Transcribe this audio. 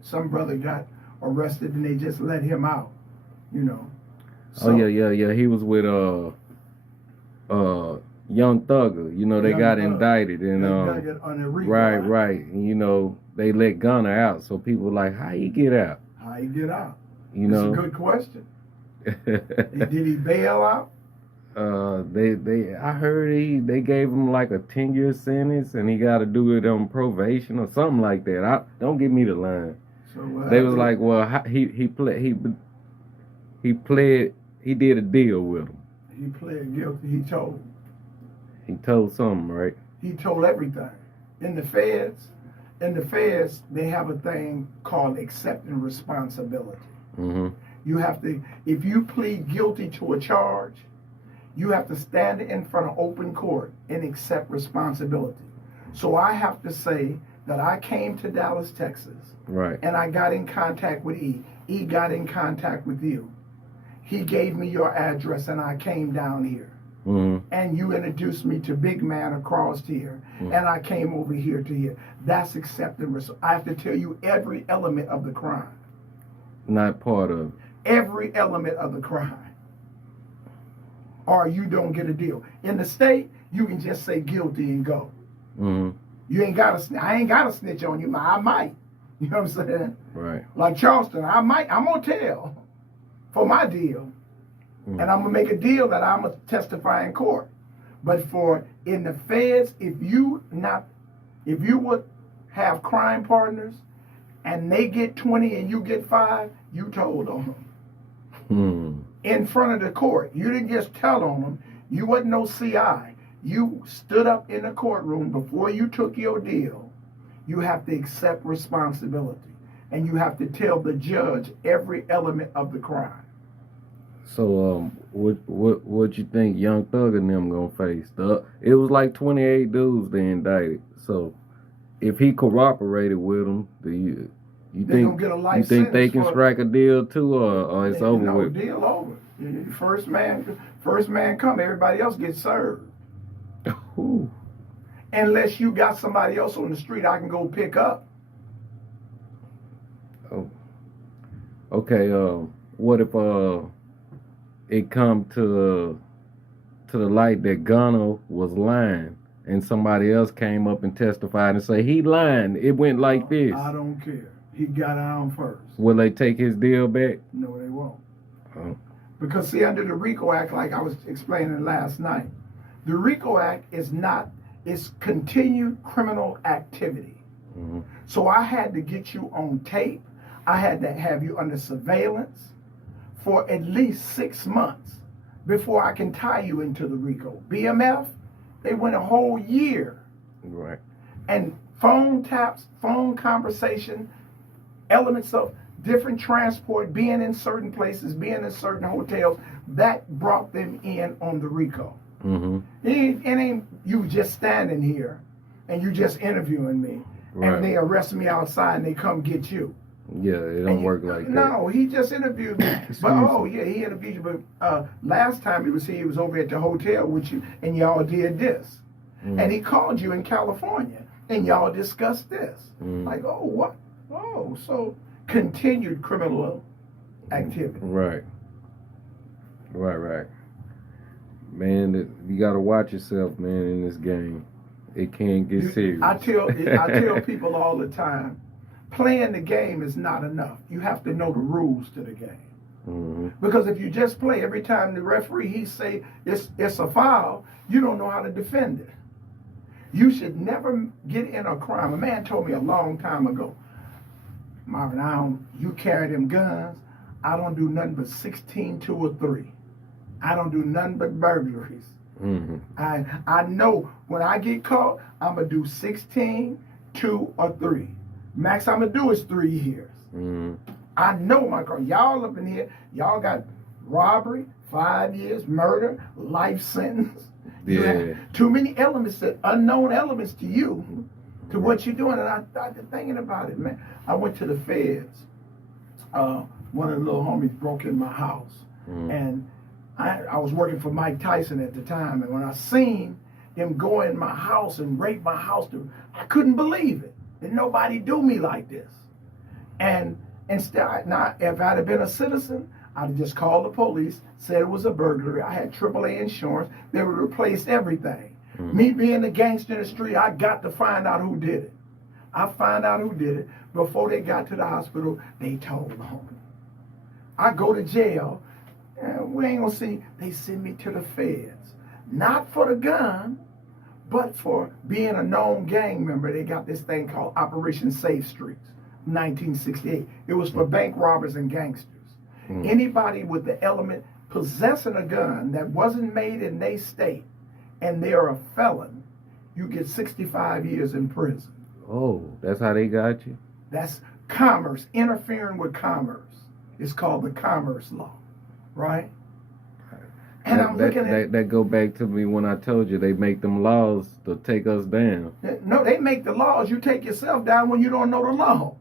some brother got arrested and they just let him out, you know. So, oh yeah. He was with Young Thugger. You know, they got indicted and on the RICO, right. And, you know, they let Gunna out. So people were like, how he get out? How he get out? You That's know, a good question. Did he bail out? I heard they gave him like a 10-year sentence and he got to do it on probation or something like that. Don't give me the line. So they was like, well, he did a deal with him. He pled guilty. He told something, right? He told everything. In the feds, they have a thing called accepting responsibility. Mm-hmm. You have to, if you plead guilty to a charge, you have to stand in front of open court and accept responsibility. So I have to say that I came to Dallas, Texas, right, and I got in contact with E. E got in contact with you. He gave me your address, and I came down here. Mm-hmm. And you introduced me to big man across here, and I came over here to here. That's accepting. I have to tell you every element of the crime. Not part of it. Every element of the crime, or you don't get a deal. In the state, you can just say guilty and go. Mm-hmm. You ain't got to. I ain't got to snitch on you. I might. You know what I'm saying? Right. Like Charleston, I might. I'm gonna tell for my deal, and I'm gonna make a deal that I'm gonna testify in court. But for in the feds, if you would have crime partners, and they get 20 and you get 5, you told on them. In front of the court. You didn't just tell on them. You wasn't no CI. You stood up in the courtroom before you took your deal. You have to accept responsibility. And you have to tell the judge every element of the crime. So what you think Young Thug and them gonna face? It was like 28 dudes they indicted. So if he cooperated with them, you think they can strike a deal too, or it's over with? No, deal over. First man come, everybody else gets served. Ooh. Unless you got somebody else on the street I can go pick up. Oh. Okay, what if it come to the light that Gunna was lying and somebody else came up and testified and say he lying, it went like this? I don't care. He got out first. Will they take his deal back? No, they won't. Oh. Because see, under the RICO Act, like I was explaining last night, the RICO Act it's continued criminal activity. Mm-hmm. So I had to get you on tape. I had to have you under surveillance for at least 6 months before I can tie you into the RICO. BMF, they went a whole year. Right. And phone taps, phone conversation, elements of different transport, being in certain places, being in certain hotels, that brought them in on the RICO. Mm-hmm. It ain't you just standing here and you just interviewing me, right, and they arrest me outside and they come get you. Yeah, it don't work like that. No, he just interviewed me. But he interviewed you. But last time he was here, he was over at the hotel with you, and y'all did this. Mm. And he called you in California, and y'all discussed this. Mm. Like, oh, what? Oh, so continued criminal activity. Right. Man, you got to watch yourself, man, in this game. It can get serious. I tell people all the time, playing the game is not enough. You have to know the rules to the game. Mm-hmm. Because if you just play every time the referee he say it's a foul, you don't know how to defend it. You should never get in a crime. A man told me a long time ago, Marvin, you carry them guns. I don't do nothing but 16, 2 or 3. I don't do nothing but burglaries. Mm-hmm. I know when I get caught, I'm going to do 16, 2 or 3. Max I'm going to do is 3 years. Mm-hmm. I know my car. Y'all up in here, y'all got robbery, 5 years, murder, life sentence. Yeah. Too many elements, unknown elements to you, to what you're doing. And I started thinking about it, man. I went to the feds. One of the little homies broke in my house. Mm-hmm. And I was working for Mike Tyson at the time. And when I seen him go in my house and rape my house, I couldn't believe it. Did nobody do me like this? And instead, now, if I'd have been a citizen, I'd have just called the police, said it was a burglary. I had AAA insurance. They would replace everything. Me being a gangster in the street, I got to find out who did it. I find out who did it. Before they got to the hospital, they told on me. I go to jail, and we ain't gonna see, they send me to the feds. Not for the gun, but for being a known gang member. They got this thing called Operation Safe Streets, 1968. It was for bank robbers and gangsters. Anybody with the element possessing a gun that wasn't made in their state and they're a felon, you get 65 years in prison. Oh, that's how they got you? That's commerce, interfering with commerce. It's called the commerce law, right? And I'm looking at... That go back to me when I told you they make them laws to take us down. No, they make the laws. You take yourself down when you don't know the law.